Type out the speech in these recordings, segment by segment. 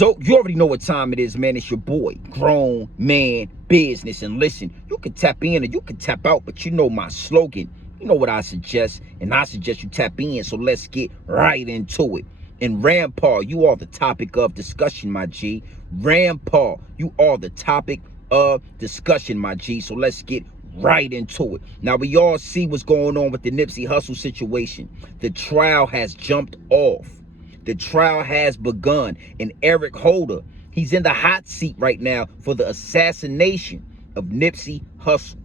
Rizzo, you already know what time it is, man. It's your boy, Grown Man Business. And listen, you can tap in or you can tap out, but you know my slogan. You know what I suggest, and I suggest you tap in. So let's get right into it. And RAMPAR, you are the topic of discussion, my G. RAMPAR, you are the topic of discussion, my G. So let's get right into it. Now, we all see what's going on with the Nipsey Hussle situation. The trial has jumped off. The trial has begun, and Eric Holder, he's in the hot seat right now for the assassination of Nipsey Hussle.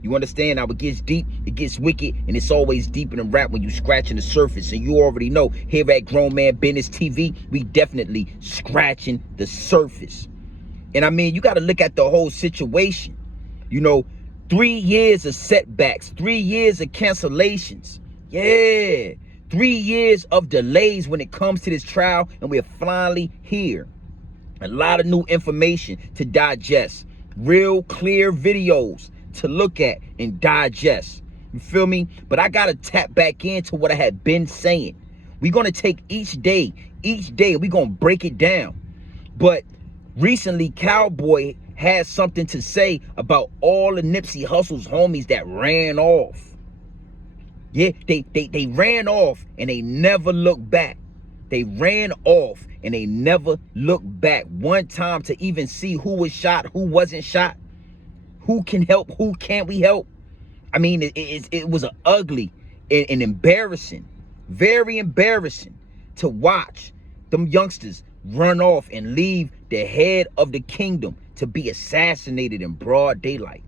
You understand? Now, it gets deep, it gets wicked, and it's always deep in the rap when you scratching the surface. And you already know, here at Grown Man Business TV, we definitely scratching the surface. And I mean, you got to look at the whole situation. You know, 3 years of setbacks, 3 years of cancellations. Yeah. 3 years of delays when it comes to this trial, and we're finally here. A lot of new information to digest. Real clear videos to look at and digest. You feel me? But I got to tap back into what I had been saying. We're going to take each day, we're going to break it down. But recently, Cowboy had something to say about all the Nipsey Hussle's homies that ran off. Yeah, they ran off and they never looked back. They ran off and they never looked back one time to even see who was shot, who wasn't shot, who can help, who can't we help. I mean, it was an ugly and embarrassing, very embarrassing to watch them youngsters run off and leave the head of the kingdom to be assassinated in broad daylight.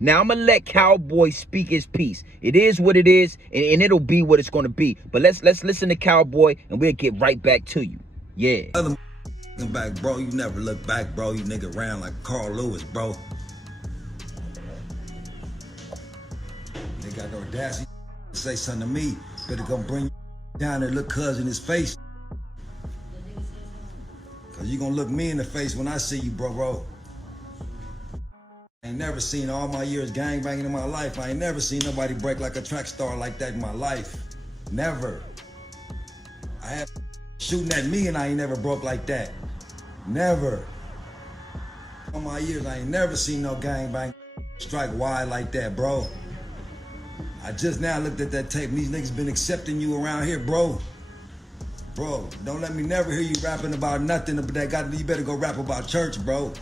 Now, I'm going to let Cowboy speak his piece. It is what it is, and it'll be what it's going to be. But let's listen to Cowboy, and we'll get right back to you. Yeah. Other back, bro, you never look back, bro. You nigga ran like Carl Lewis, bro. They got the audacity to say something to me. Better go bring down there, look cuz in his face. Cause you gonna look me in the face when I see you, bro. I ain't never seen all my years gangbanging in my life. I ain't never seen nobody break like a track star like that in my life. Never. I had shooting at me and I ain't never broke like that. Never. All my years, I ain't never seen no gangbang strike wide like that, bro. I just now looked at that tape and these niggas been accepting you around here, bro. Bro, don't let me never hear you rapping about nothing that you better go rap about church, bro.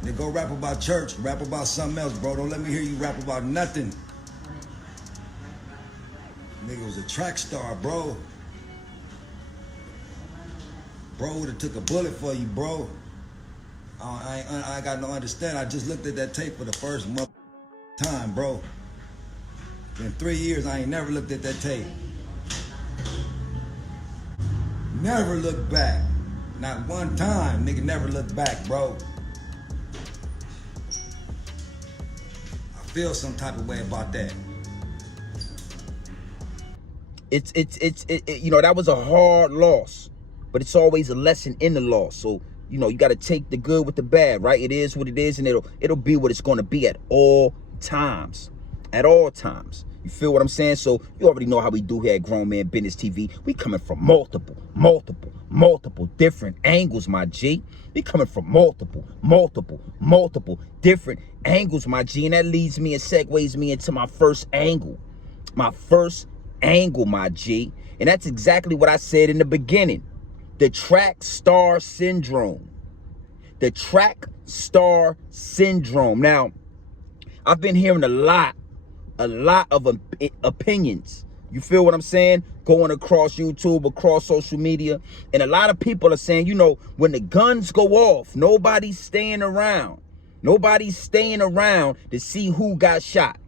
Then go rap about church, rap about something else, bro. Don't let me hear you rap about nothing. Nigga was a track star, bro. Bro would've took a bullet for you, bro. I got no understand. I just looked at that tape for the first time, bro. In 3 years, I ain't never looked at that tape. Never looked back. Not one time, nigga, never looked back, bro. Feel some type of way about that. You know, that was a hard loss, but it's always a lesson in the loss. So, you know, you got to take the good with the bad, right? It is what it is, and it'll be what it's going to be at all times. At all times. You feel what I'm saying? So you already know how we do here at Grown Man Business TV. We coming from multiple different angles, my G. We coming from multiple different angles, my G. And that leads me and segues me into my first angle. My first angle, my G. And that's exactly what I said in the beginning. The track star syndrome. The track star syndrome. Now, I've been hearing a lot of opinions. You feel what I'm saying? Going across YouTube, across social media. And a lot of people are saying, you know, when the guns go off, nobody's staying around. Nobody's staying around to see who got shot.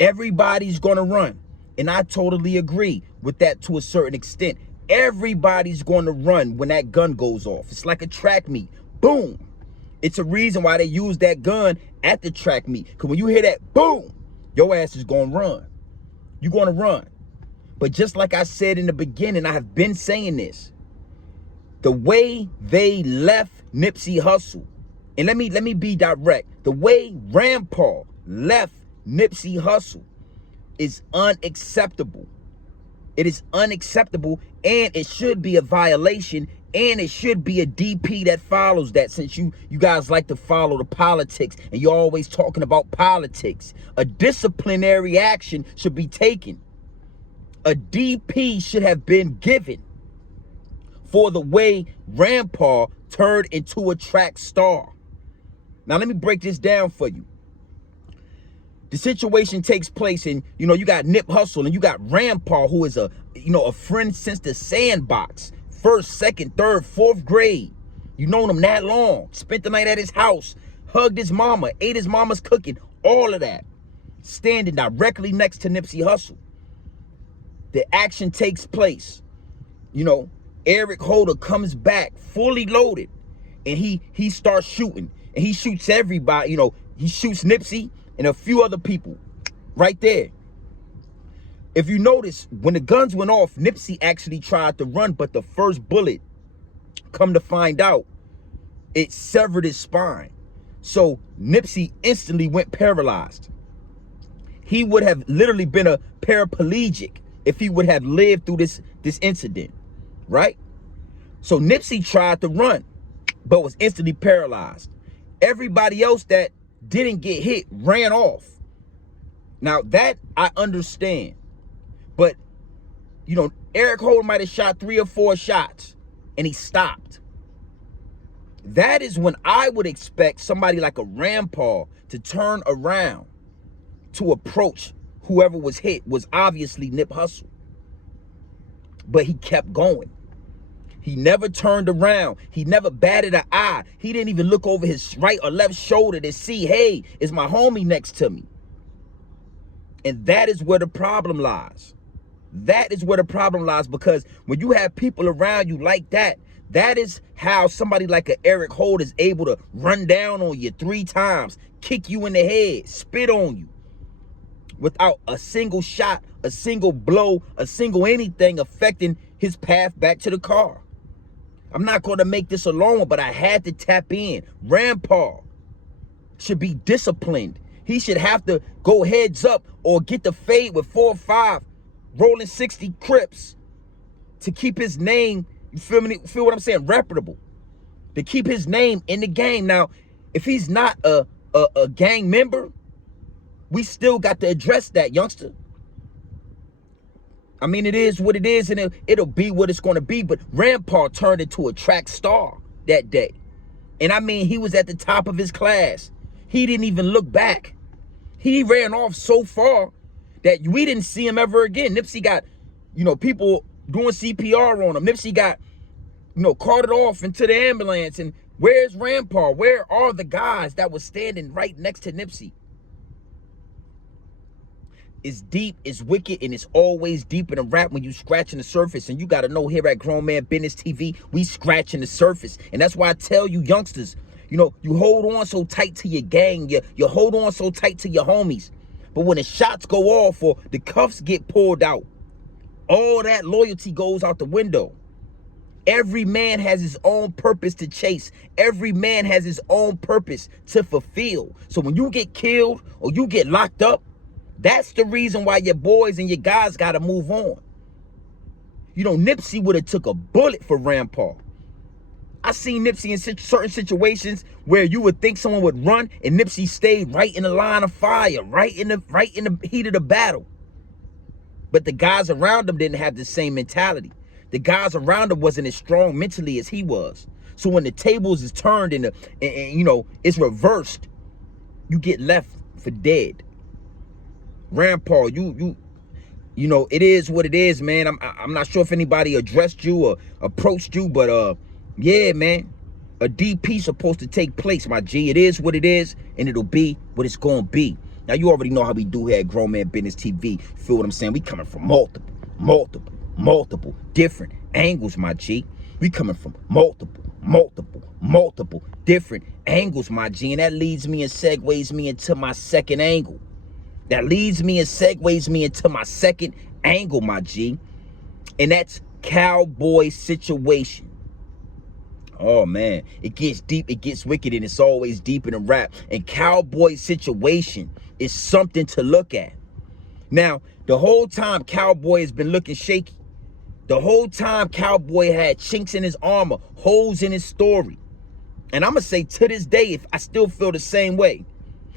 Everybody's going to run. And I totally agree with that to a certain extent. Everybody's going to run when that gun goes off. It's like a track meet. Boom. It's a reason why they use that gun at the track meet. Because when you hear that boom, your ass is going to run. You're going to run. But just like I said in the beginning, I have been saying this. The way they left Nipsey Hussle, and let me be direct. The way RAMPAR left Nipsey Hussle is unacceptable. It is unacceptable, and it should be a violation And it should be a DP that follows that, since you guys like to follow the politics and you're always talking about politics. A disciplinary action should be taken. A DP should have been given for the way RAMPAR turned into a track star. Now, let me break this down for you. The situation takes place and, you got Nip Hustle and you got RAMPAR, who is a friend since the sandbox. First, second, third, fourth grade. You known him that long. Spent the night at his house. Hugged his mama. Ate his mama's cooking. All of that. Standing directly next to Nipsey Hussle. The action takes place. Eric Holder comes back fully loaded. And he starts shooting. And he shoots everybody. He shoots Nipsey and a few other people. Right there. If you notice, when the guns went off, Nipsey actually tried to run, but the first bullet, come to find out, it severed his spine. So Nipsey instantly went paralyzed. He would have literally been a paraplegic if he would have lived through this incident, right? So Nipsey tried to run, but was instantly paralyzed. Everybody else that didn't get hit ran off. Now that I understand. But, Eric Holder might have shot 3 or 4 shots and he stopped. That is when I would expect somebody like a RAMPAR to turn around to approach whoever was hit. Was obviously Nip Hustle. But he kept going. He never turned around. He never batted an eye. He didn't even look over his right or left shoulder to see, hey, is my homie next to me? And that is where the problem lies. That is where the problem lies, because when you have people around you like that, that is how somebody like an Eric Holder is able to run down on you 3 times, kick you in the head, spit on you, without a single shot, a single blow, a single anything affecting his path back to the car. I'm not going to make this a long one, but I had to tap in. RAMPAR should be disciplined. He should have to go heads up or get the fade with 4 or 5 rolling 60 Crips to keep his name, you feel me? Feel what I'm saying? Reputable. To keep his name in the game. Now, if he's not a gang member, we still got to address that, youngster. I mean, it is what it is, and it'll be what it's going to be. But RAMPAR turned into a track star that day. And I mean, he was at the top of his class. He didn't even look back. He ran off so far that we didn't see him ever again. Nipsey got, people doing CPR on him. Nipsey got, carted off into the ambulance. And where's RAMPAR? Where are the guys that were standing right next to Nipsey? It's deep, it's wicked, and it's always deep in a rap when you scratching the surface. And you got to know, here at Grown Man Business TV, we scratching the surface. And that's why I tell you youngsters, you hold on so tight to your gang. You hold on so tight to your homies. But when the shots go off or the cuffs get pulled out, all that loyalty goes out the window. Every man has his own purpose to chase. Every man has his own purpose to fulfill. So when you get killed or you get locked up, that's the reason why your boys and your guys got to move on. Nipsey would have took a bullet for RAMPAR. I seen Nipsey in certain situations where you would think someone would run and Nipsey stayed right in the line of fire, right in the heat of the battle. But the guys around him didn't have the same mentality. The guys around him wasn't as strong mentally as he was. So when the tables is turned and it's reversed, you get left for dead. RAMPAR, it is what it is, man. I'm not sure if anybody addressed you or approached you, but yeah, man, a DP supposed to take place, my G. It is what it is, and it'll be what it's gonna be. Now you already know how we do here at Grown Man Business TV. Feel what I'm saying? We coming from multiple different angles, my G. We coming from multiple different angles, my G. And that leads me and segues me into my second angle. That leads me and segues me into my second angle, my G. And that's Cowboy situation. Oh, man. It gets deep, it gets wicked, and it's always deep in a rap. And Cowboy situation is something to look at. Now, the whole time, Cowboy has been looking shaky. The whole time Cowboy had chinks in his armor, holes in his story. And I'm going to say to this day, if I still feel the same way.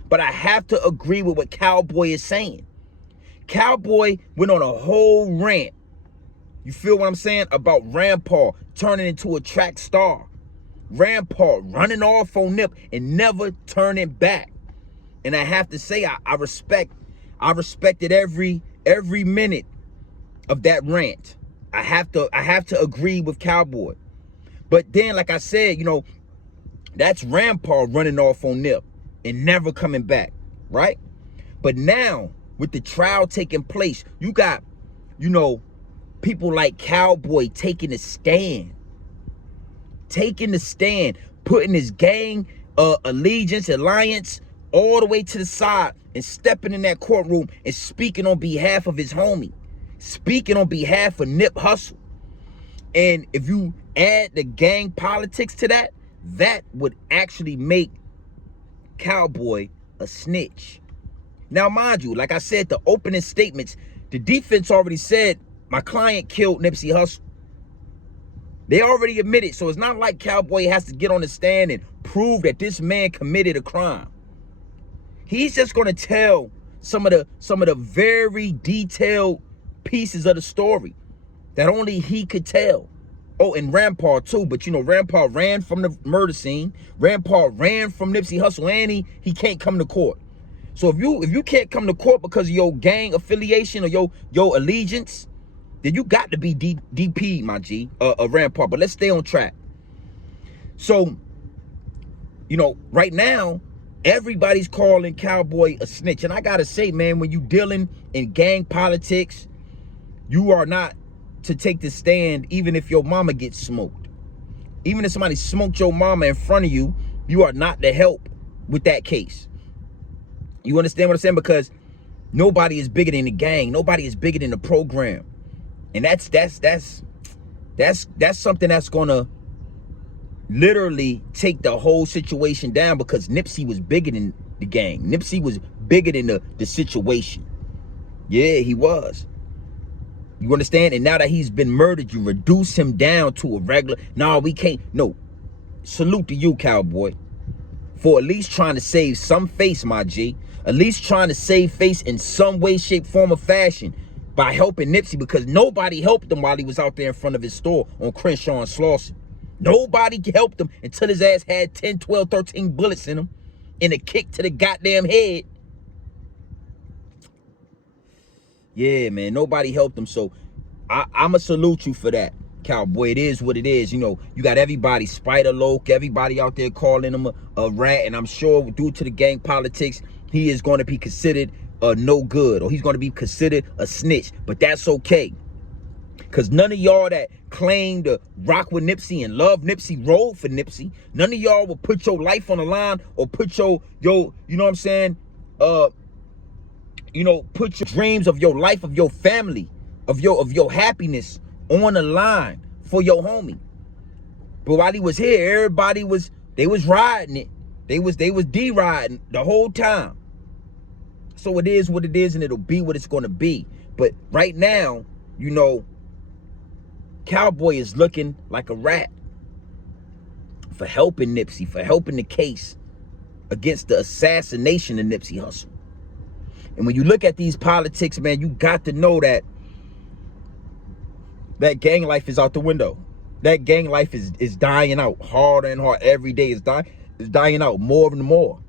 But I have to agree with what Cowboy is saying. Cowboy went on a whole rant. You feel what I'm saying? About RAMPAR turning into a track star. RAMPAR running off on Nip and never turning back. And I have to say, I respected every minute of that rant. I have to agree with Cowboy. But then, like I said, you know, that's RAMPAR running off on Nip and never coming back, right? But now, with the trial taking place, you got, you know, people like Cowboy taking a stand. Putting his gang alliance all the way to the side and stepping in that courtroom and speaking on behalf of his homie. Speaking on behalf of Nip Hussle. And if you add the gang politics to that, that would actually make Cowboy a snitch. Now, mind you, like I said, the opening statements, the defense already said my client killed Nipsey Hussle. They already admitted, so it's not like Cowboy has to get on the stand and prove that this man committed a crime. He's just gonna tell some of the very detailed pieces of the story that only he could tell. Oh, and RAMPAR too, but you know, RAMPAR ran from the murder scene. RAMPAR ran from Nipsey Hussle, and he can't come to court. So if you can't come to court because of your gang affiliation or your allegiance, then you got to be DP, my G, RAMPAR. But let's stay on track. So, you know, right now, everybody's calling Cowboy a snitch. And I got to say, man, when you dealing in gang politics, you are not to take the stand even if your mama gets smoked. Even if somebody smoked your mama in front of you, you are not to help with that case. You understand what I'm saying? Because nobody is bigger than the gang. Nobody is bigger than the program. And that's something that's gonna literally take the whole situation down, because Nipsey was bigger than the gang. Nipsey was bigger than the situation. Yeah, he was. You understand? And now that he's been murdered, you reduce him down to a regular. No, we can't. No. Salute to you, Cowboy, for at least trying to save some face, my G. At least trying to save face in some way, shape, form, or fashion by helping Nipsey, because nobody helped him while he was out there in front of his store on Crenshaw and Slauson. Nobody helped him until his ass had 10, 12, 13 bullets in him and a kick to the goddamn head. Yeah, man, nobody helped him. So I'ma salute you for that, Cowboy. It is what it is. You know, you got everybody, Spider Loke, everybody out there calling him a rat. And I'm sure due to the gang politics, he is going to be considered no good, or he's going to be considered a snitch. But that's okay, because none of y'all that claim to rock with Nipsey and love Nipsey, roll for Nipsey, none of y'all will put your life on the line or put your you know what I'm saying, you know, put your dreams of your life, of your family, of your happiness on the line for your homie. But while he was here, everybody was riding it. They was D-riding the whole time. So it is what it is, and it'll be what it's going to be. But right now, you know, Cowboy is looking like a rat for helping Nipsey, for helping the case against the assassination of Nipsey Hussle. And when you look at these politics, man, you got to know that that gang life is out the window. That gang life is dying out harder and harder. Every day is dying out more and more.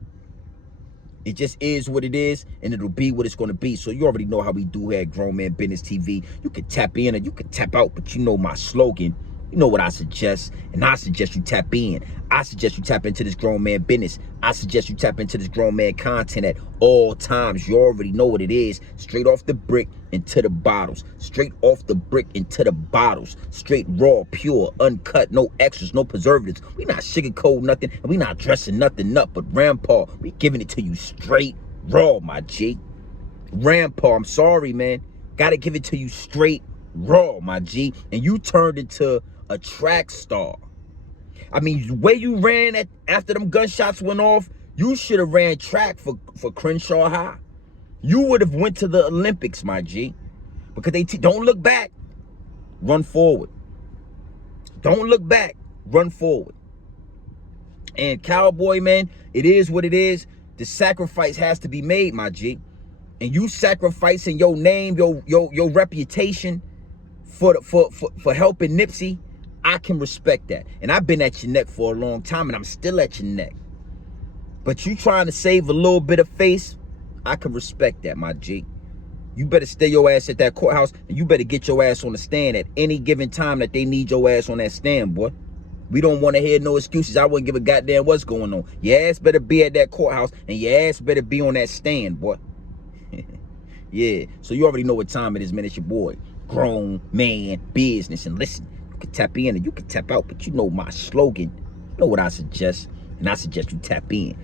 It just is what it is, and it'll be what it's going to be. So you already know how we do here at Grown Man Business TV. You can tap in or you can tap out, but you know my slogan. You know what I suggest, and I suggest you tap in. I suggest you tap into this grown man business. I suggest you tap into this grown man content at all times. You already know what it is. Straight off the brick into the bottles. Straight off the brick into the bottles. Straight raw, pure, uncut, no extras, no preservatives. We not sugarcoat nothing, and we not dressing nothing up, but RAMPAR, we giving it to you straight raw, my G. RAMPAR, I'm sorry, man. Gotta give it to you straight raw, my G. And you turned into a track star. I mean, the way you ran after them gunshots went off, you should have ran track for Crenshaw High. You would have went to the Olympics, my G. Because they don't look back. Run forward. Don't look back. Run forward. And Cowboy, man, it is what it is. The sacrifice has to be made, my G. And you sacrificing your name, your reputation for helping Nipsey, I can respect that. And I've been at your neck for a long time, and I'm still at your neck. But you trying to save a little bit of face, I can respect that, my G. You better stay your ass at that courthouse, and you better get your ass on the stand at any given time that they need your ass on that stand, boy. We don't want to hear no excuses. I wouldn't give a goddamn what's going on. Your ass better be at that courthouse, and your ass better be on that stand, boy. Yeah, so you already know what time it is, man. It's your boy, Grown Man Business. And listen, you can tap in and you can tap out, but you know my slogan. You know what I suggest, and I suggest you tap in.